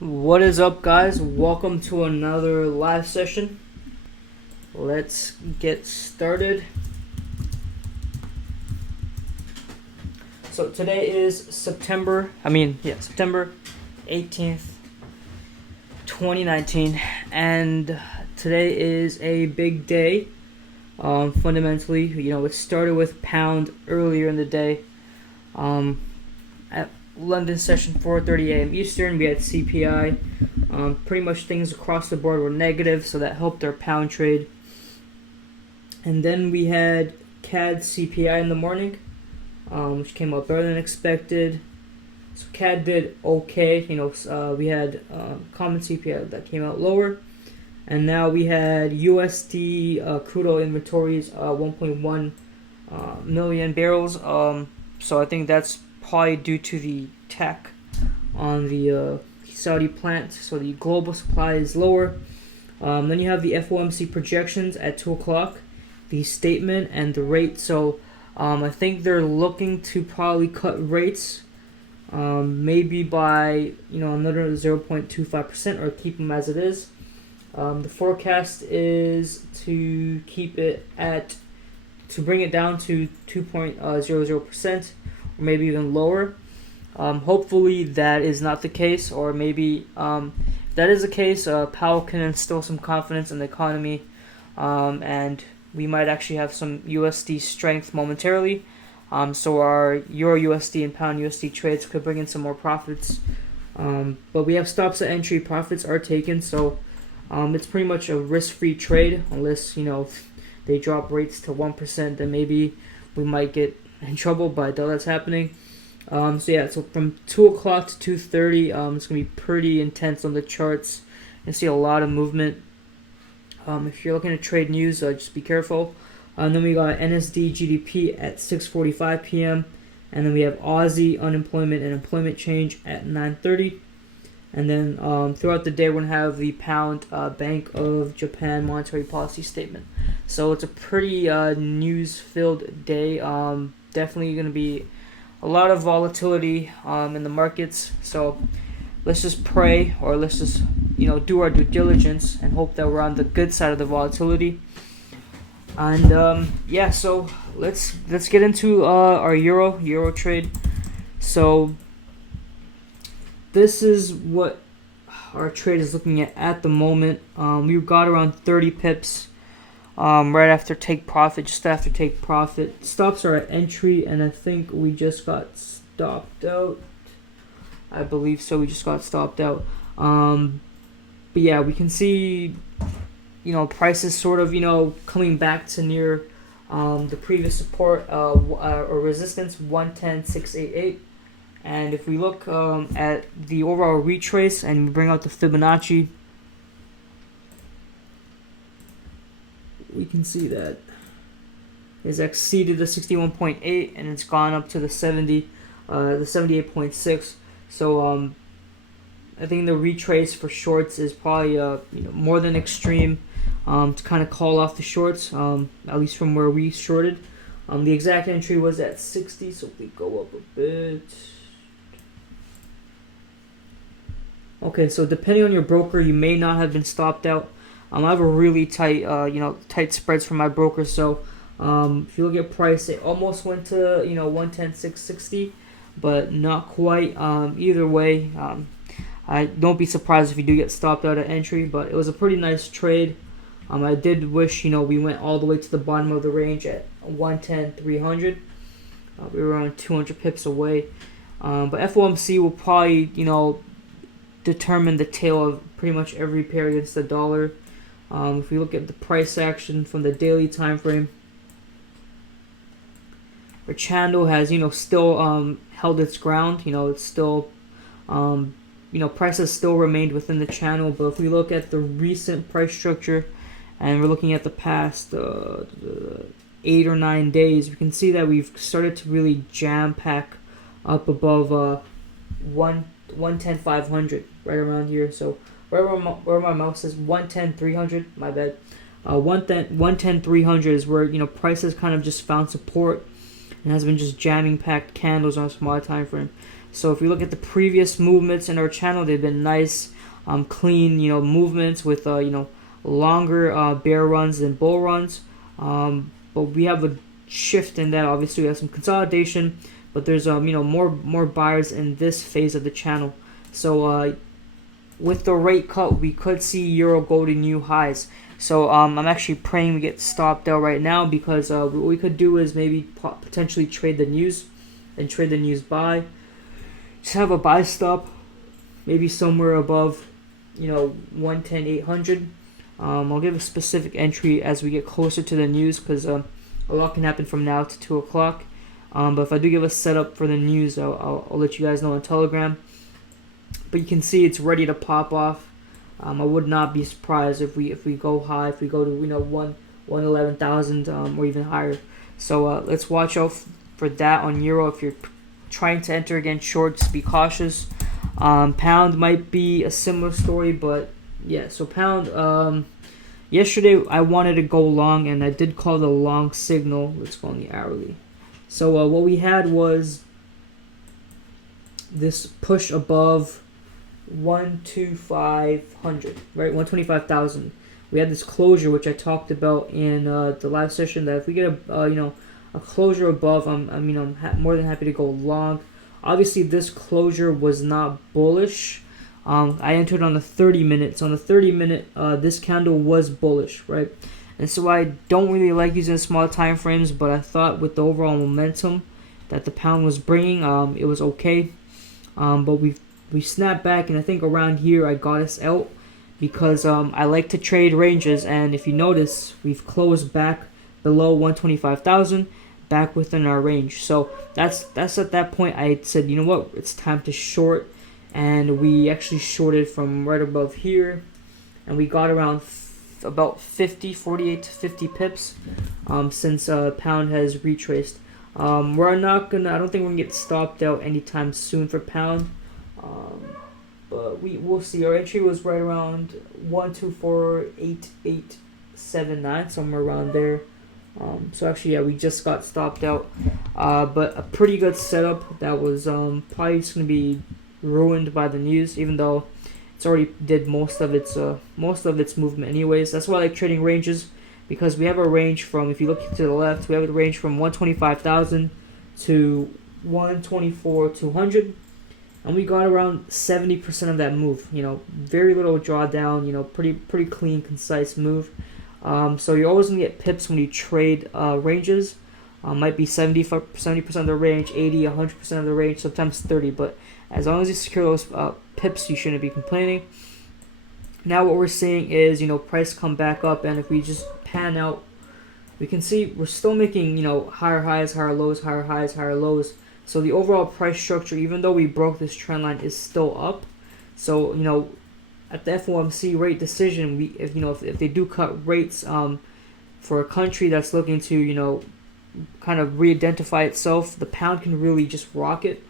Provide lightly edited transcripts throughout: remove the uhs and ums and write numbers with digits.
What is up, guys? Welcome to another live session. Let's get started. So today is September 18th, 2019, and today is a big day. Fundamentally, it started with pound earlier in the day. At London session 4:30 a.m. Eastern, we had CPI. Pretty much things across the board were negative, so that helped our pound trade. And then we had CAD CPI in the morning, which came out better than expected. So CAD did okay. We had common CPI that came out lower. And now we had USD crude oil inventories, 1.1 million barrels. So I think that's probably due to the attack on the Saudi plant. So the global supply is lower. Then you have the FOMC projections at 2 o'clock, the statement, and the rate. So I think they're looking to probably cut rates, maybe by another 0.25% or keep them as it is. The forecast is to bring it down to 2.00%, or maybe even lower. Hopefully that is not the case, or maybe if that is the case, Powell can instill some confidence in the economy, and we might actually have some USD strength momentarily. So our Euro USD and Pound USD trades could bring in some more profits. But we have stops at entry. Profits are taken, so it's pretty much a risk-free trade unless they drop rates to 1%. Then maybe we might get in trouble, but I doubt that's happening. So from 2 o'clock to 2:30, it's gonna be pretty intense on the charts. You see a lot of movement. If you're looking to trade news, just be careful. Then we got NSD GDP at 6:45 p.m. And then we have Aussie unemployment and employment change at 9:30. And then throughout the day, we're going to have the Pound Bank of Japan monetary policy statement. So it's a pretty news-filled day. Definitely going to be a lot of volatility in the markets. So let's just pray, or let's just do our due diligence and hope that we're on the good side of the volatility. And so let's get into our euro trade. So this is what our trade is looking at the moment. We got around 30 pips right after take profit, just after take profit. Stops are at entry, and I think we just got stopped out. I believe so. We just got stopped out. But yeah, we can see prices sort of coming back to near the previous support or resistance 110.688. And if we look at the overall retrace and we bring out the Fibonacci, we can see that it's exceeded the 61.8 and it's gone up to the 78.6. So I think the retrace for shorts is probably more than extreme to kind of call off the shorts, at least from where we shorted. The exact entry was at 60, so if we go up a bit. Okay, so depending on your broker, you may not have been stopped out. I have a really tight, tight spreads from my broker. So if you look at price, it almost went to 110.660, but not quite. Either way, I don't be surprised if you do get stopped out at entry. But it was a pretty nice trade. I did wish we went all the way to the bottom of the range at 110.300. We were around 200 pips away. But FOMC will probably determine the tail of pretty much every pair against the dollar. If we look at the price action from the daily time frame, our channel has still held its ground. It's still prices still remained within the channel. But if we look at the recent price structure and we're looking at the past 8 or 9 days, we can see that we've started to really jam pack up above 110.500, right around here. So where my mouse is 110.300, my bad. 110.300 is where prices kind of just found support and has been just jamming packed candles on a smaller time frame. So if we look at the previous movements in our channel, they've been nice, clean, movements with longer bear runs than bull runs. But we have a shift in that. Obviously, we have some consolidation, but there's more buyers in this phase of the channel. So with the rate cut, we could see euro go to new highs. So I'm actually praying we get stopped out right now, because what we could do is maybe potentially trade the news and trade the news buy. Just have a buy stop, maybe somewhere above 110.800. I'll give a specific entry as we get closer to the news, because a lot can happen from now to 2 o'clock. But if I do give a setup for the news, I'll let you guys know on Telegram. But you can see it's ready to pop off. I would not be surprised if we go high, if we go to 111,000 or even higher. So let's watch out for that on euro. If you're trying to enter again short, just be cautious. Pound might be a similar story, but yeah. So pound. Yesterday I wanted to go long, and I did call the long signal. Let's go on the hourly. So what we had was this push above 12500, right? 125,000. We had this closure, which I talked about in the live session, that if we get a closure above, I'm more than happy to go long. Obviously, this closure was not bullish. I entered on the 30 minutes. On the 30 minute, this candle was bullish, right? And so I don't really like using small time frames, but I thought with the overall momentum that the pound was bringing, it was okay. But we snapped back, and I think around here I got us out, because I like to trade ranges, and if you notice, we've closed back below 125,000, back within our range. So that's at that point I said, you know what, it's time to short, and we actually shorted from right above here, and we got around about 48 to 50 pips since pound has retraced. I don't think we're gonna get stopped out anytime soon for pound. But we'll see. Our entry was right around 124.8879, somewhere around there. So actually, yeah, we just got stopped out. But a pretty good setup that was probably just gonna be ruined by the news, even though it's already did most of its movement anyways. That's why I like trading ranges, because we have a range from, if you look to the left, we have a range from 125,000 to 124,200. And we got around 70% of that move. Very little drawdown. Pretty clean, concise move. So you're always gonna get pips when you trade ranges. Might be 70% of the range, 80, 100% of the range, sometimes 30. But as long as you secure those pips, you shouldn't be complaining. Now what we're seeing is price come back up, and if we just pan out, we can see we're still making higher highs, higher lows, higher highs, higher lows. So the overall price structure, even though we broke this trend line, is still up. So at the FOMC rate decision, if they do cut rates for a country that's looking to kind of re-identify itself, the pound can really just rocket,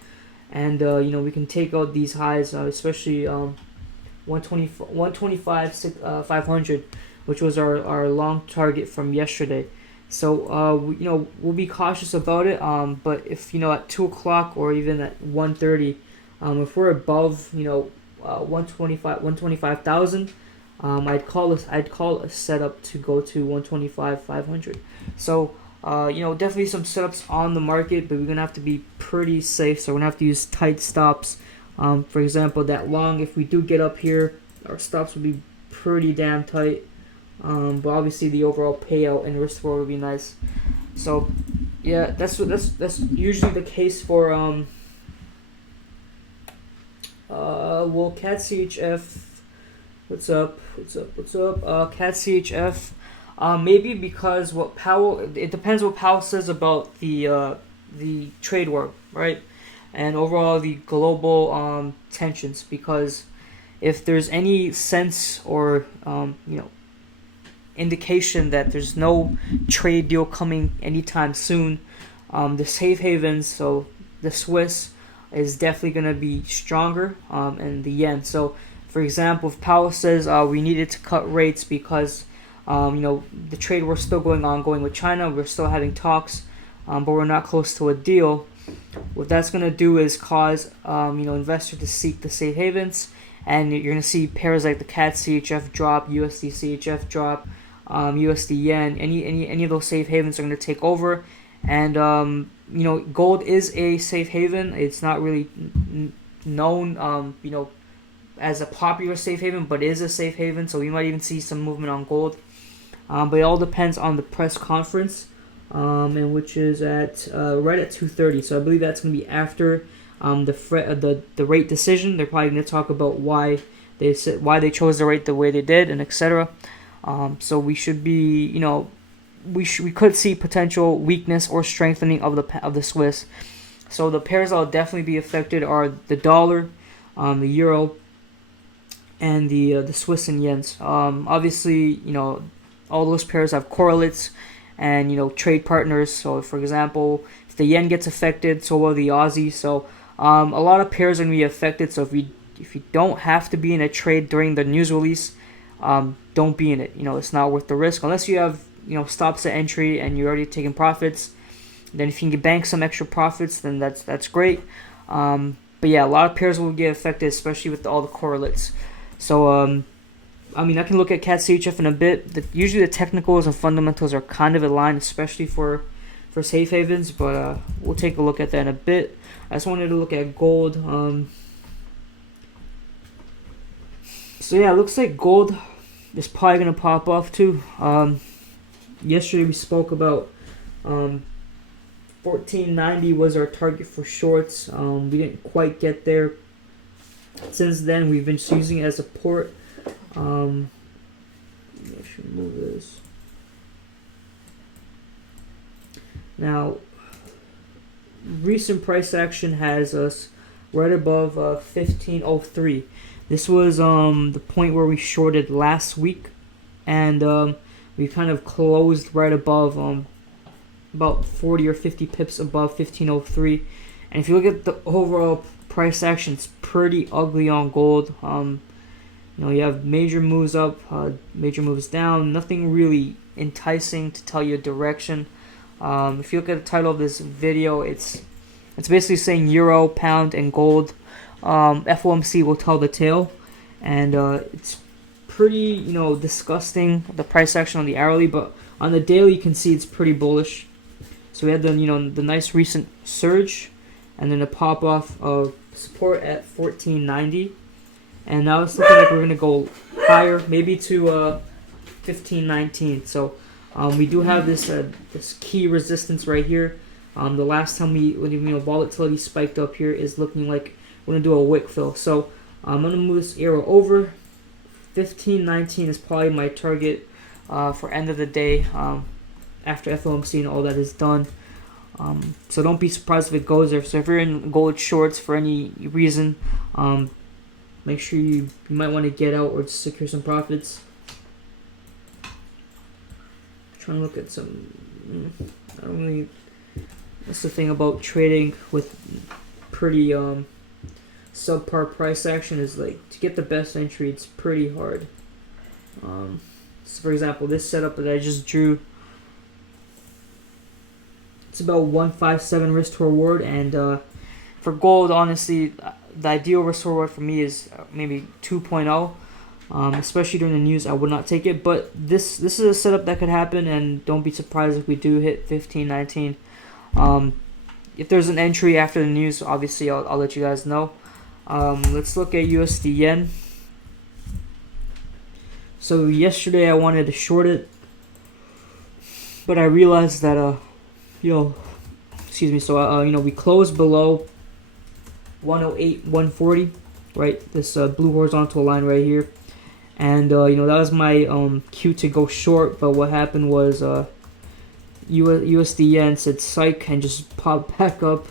and we can take out these highs, especially 125,500, which was our long target from yesterday. So we'll be cautious about it. But if at 2 o'clock or even at 1:30, if we're above 125,000, I'd call a setup to go to 125,500. So definitely some setups on the market, but we're gonna have to be pretty safe. So we're gonna have to use tight stops. For example, that long, if we do get up here, our stops will be pretty damn tight. But obviously the overall payout and risk reward would be nice. So yeah, that's usually the case for CAD CHF. What's up? CAD CHF. Maybe because it depends what Powell says about the trade war, right? And overall the global tensions, because if there's any sense or indication that there's no trade deal coming anytime soon, the safe havens, so the Swiss is definitely going to be stronger, and the yen. So for example, if Powell says we needed to cut rates because the trade war still going with China, we're still having talks, but we're not close to a deal, What that's going to do is cause investors to seek the safe havens, and you're going to see pairs like the CAD CHF drop, USD CHF drop, USD yen. Any of those safe havens are going to take over, and gold is a safe haven. It's not really known as a popular safe haven, but it is a safe haven, so we might even see some movement on gold. But it all depends on the press conference, and which is at right at 2:30. So I believe that's going to be after the rate decision. They're probably going to talk about why they chose the rate the way they did, and etc. So we should be we could see potential weakness or strengthening of the Swiss. So the pairs that will definitely be affected are the dollar, the euro, and the Swiss and yens. Obviously, all those pairs have correlates and trade partners. So for example, if the yen gets affected, so will the Aussie. So a lot of pairs are going to be affected. So if you don't have to be in a trade during the news release, don't be in it. It's not worth the risk unless you have stops at entry and you're already taking profits. Then if you can bank some extra profits, then that's great. But yeah, a lot of pairs will get affected, especially with all the correlates. So I can look at CAD CHF in a bit. Usually the technicals and fundamentals are kind of aligned, especially for safe havens, but we'll take a look at that in a bit. I just wanted to look at gold. So yeah, it looks like gold is probably going to pop off too. Yesterday we spoke about 1490 was our target for shorts. We didn't quite get there. Since then, we've been using it as a support. I should move this. Now, recent price action has us right above 1503. This was the point where we shorted last week, and we kind of closed right above about 40 or 50 pips above 1503. And if you look at the overall price action, it's pretty ugly on gold. You have major moves up, major moves down. Nothing really enticing to tell you a direction. If you look at the title of this video, it's basically saying euro, pound, and gold. FOMC will tell the tale, and it's pretty disgusting, the price action on the hourly, but on the daily you can see it's pretty bullish. So we had the the nice recent surge, and then a pop off of support at 1490, and now it's looking like we're gonna go higher, maybe to 1519. So we do have this key resistance right here. The last time when volatility spiked up here is looking like we're gonna do a wick fill. So I'm gonna move this arrow over. 1519 is probably my target for end of the day, after FOMC and all that is done. So don't be surprised if it goes there. So if you're in gold shorts for any reason, make sure you might want to get out or just secure some profits. Trying to look at some. I don't really. That's the thing about trading with pretty subpar price action, is like to get the best entry, it's pretty hard. So for example, this setup that I just drew, it's about 157 risk to reward, and for gold, honestly, the ideal risk to reward for me is maybe 2.0. Especially during the news, I would not take it, but this is a setup that could happen, and don't be surprised if we do hit 1519. If there's an entry after the news, obviously I'll let you guys know. Let's look at USD yen. So yesterday I wanted to short it, but I realized that excuse me. So we closed below 108, 140, right? This blue horizontal line right here, and that was my cue to go short. But what happened was USD yen said psych and just popped back up,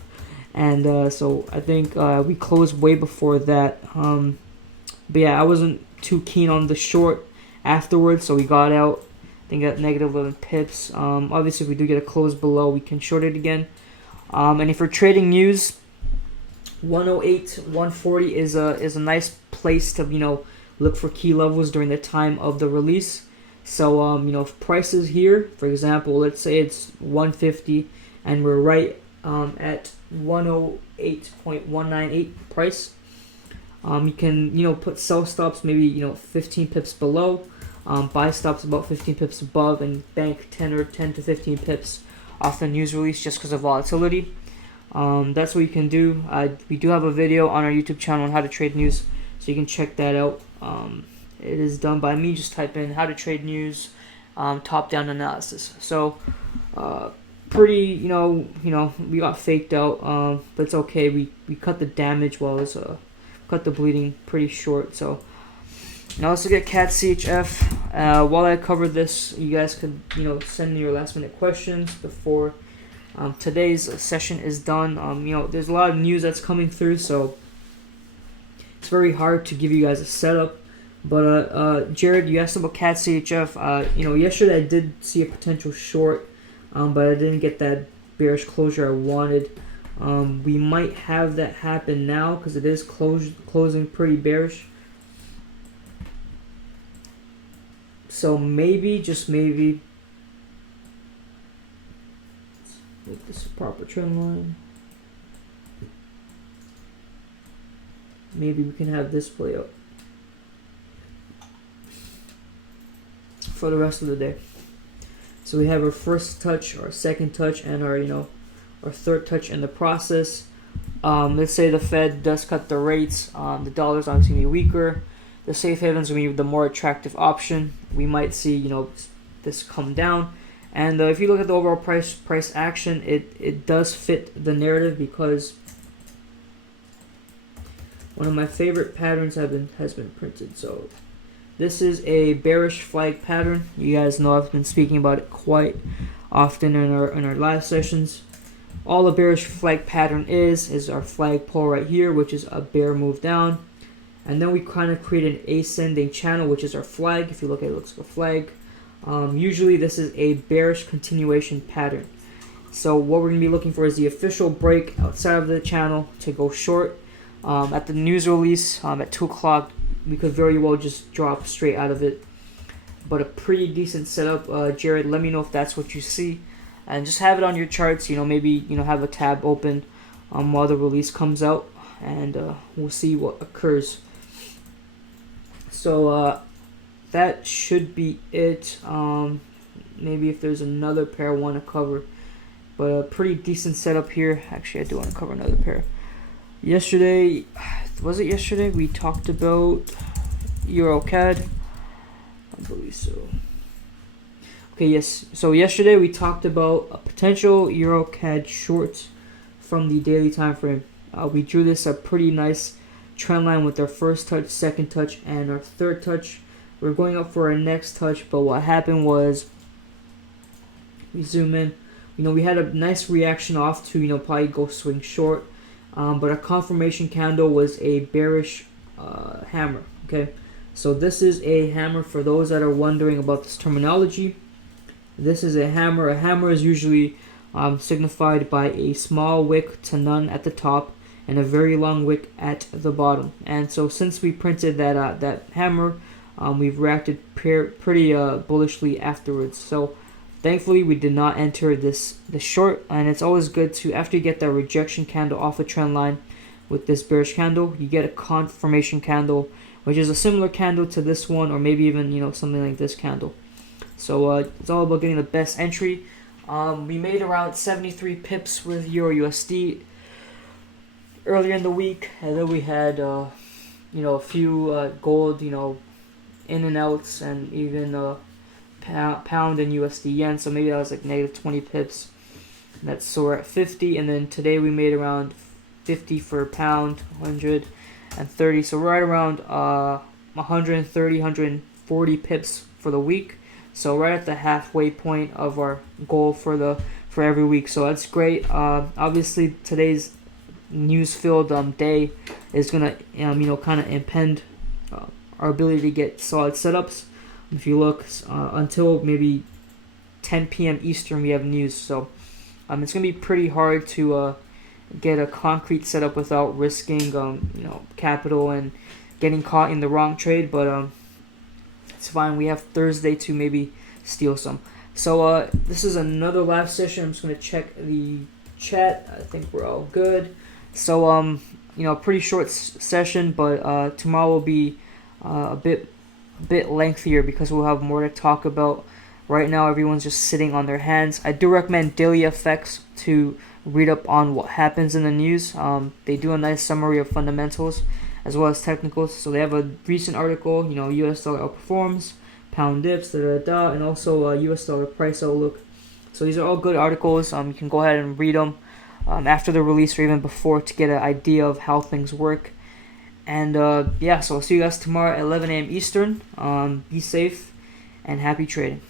and so I think we closed way before that. But yeah, I wasn't too keen on the short afterwards, so we got out. I think at negative 11 pips. Obviously, if we do get a close below, we can short it again. And if you're trading news, 108, 140 is a nice place to look for key levels during the time of the release. So if price is here, for example, let's say it's 150, and we're right at 108.198 price. You can put sell stops maybe 15 pips below, buy stops about 15 pips above, and bank 10 to 15 pips off the news release just because of volatility. That's what you can do. We do have a video on our YouTube channel on how to trade news, so you can check that out. It is done by me. Just type in how to trade news, top-down analysis. So pretty, we got faked out, but it's okay. We cut the damage while it's cut the bleeding pretty short. So now let's look at CAD CHF. While I cover this, you guys could send me your last-minute questions before today's session is done. There's a lot of news that's coming through, so it's very hard to give you guys a setup. But Jared, you asked about CAD CHF. Yesterday I did see a potential short, but I didn't get that bearish closure I wanted. We might have that happen now because it is closing pretty bearish. So maybe, just maybe, make this a proper trend line. Maybe we can have this play out for the rest of the day. So we have our first touch, our second touch, and our our third touch in the process. Let's say the Fed does cut the rates. The dollar's obviously gonna be weaker. The safe haven's gonna be the more attractive option. We might see this come down. And if you look at the overall price action, it does fit the narrative because one of my favorite patterns has been printed. So this is a bearish flag pattern. You guys know I've been speaking about it quite often in our live sessions. All a bearish flag pattern is our flag pull right here, which is a bear move down. And then we kind of create an ascending channel, which is our flag. If you look at it, it looks like a flag. Usually this is a bearish continuation pattern. So what we're going to be looking for is the official break outside of the channel to go short. At the news release at 2 o'clock, we could very well just drop straight out of it. But a pretty decent setup. Jared, let me know if that's what you see. And just have it on your charts, maybe, have a tab open while the release comes out. And we'll see what occurs. So that should be it. Maybe if there's another pair I want to cover. But a pretty decent setup here. Actually, I do want to cover another pair. Yesterday, was it yesterday? We talked about Euro CAD. I believe so. Okay, yes. So yesterday we talked about a potential Euro CAD short from the daily time frame. We drew this a pretty nice trend line with our first touch, second touch, and our third touch. We're going up for our next touch, but what happened was we zoom in. We had a nice reaction off to probably go swing short, but our confirmation candle was a bearish hammer. Okay, so this is a hammer for those that are wondering about this terminology. This is a hammer. A hammer is usually signified by a small wick to none at the top and a very long wick at the bottom. And so since we printed that hammer, we've reacted pretty bullishly afterwards. So thankfully we did not enter the short, and it's always good to, after you get that rejection candle off a trend line with this bearish candle, you get a confirmation candle, which is a similar candle to this one, or maybe even something like this candle. So it's all about getting the best entry. We made around 73 pips with Euro USD earlier in the week, and then we had a few gold in and outs, and even pound and USD yen. So maybe that was like negative 20 pips. So we're at 50, and then today we made around 50 for pound, 130. So right around 130, 140 pips for the week. So right at the halfway point of our goal for every week. So that's great. Obviously today's news-filled day is gonna kind of impede our ability to get solid setups. If you look until maybe 10 p.m. Eastern, we have news. So it's gonna be pretty hard to get a concrete setup without risking capital and getting caught in the wrong trade. But it's fine. We have Thursday to maybe steal some. So this is another live session. I'm just going to check the chat. I think we're all good. So pretty short session, but tomorrow will be a bit lengthier because we'll have more to talk about. Right now, everyone's just sitting on their hands. I do recommend Daily FX to read up on what happens in the news. They do a nice summary of fundamentals as well as technicals. So they have a recent article, U.S. dollar outperforms, pound dips, and also U.S. dollar price outlook. So these are all good articles. You can go ahead and read them after the release or even before to get an idea of how things work. And so I'll see you guys tomorrow at 11 a.m. Eastern. Be safe and happy trading.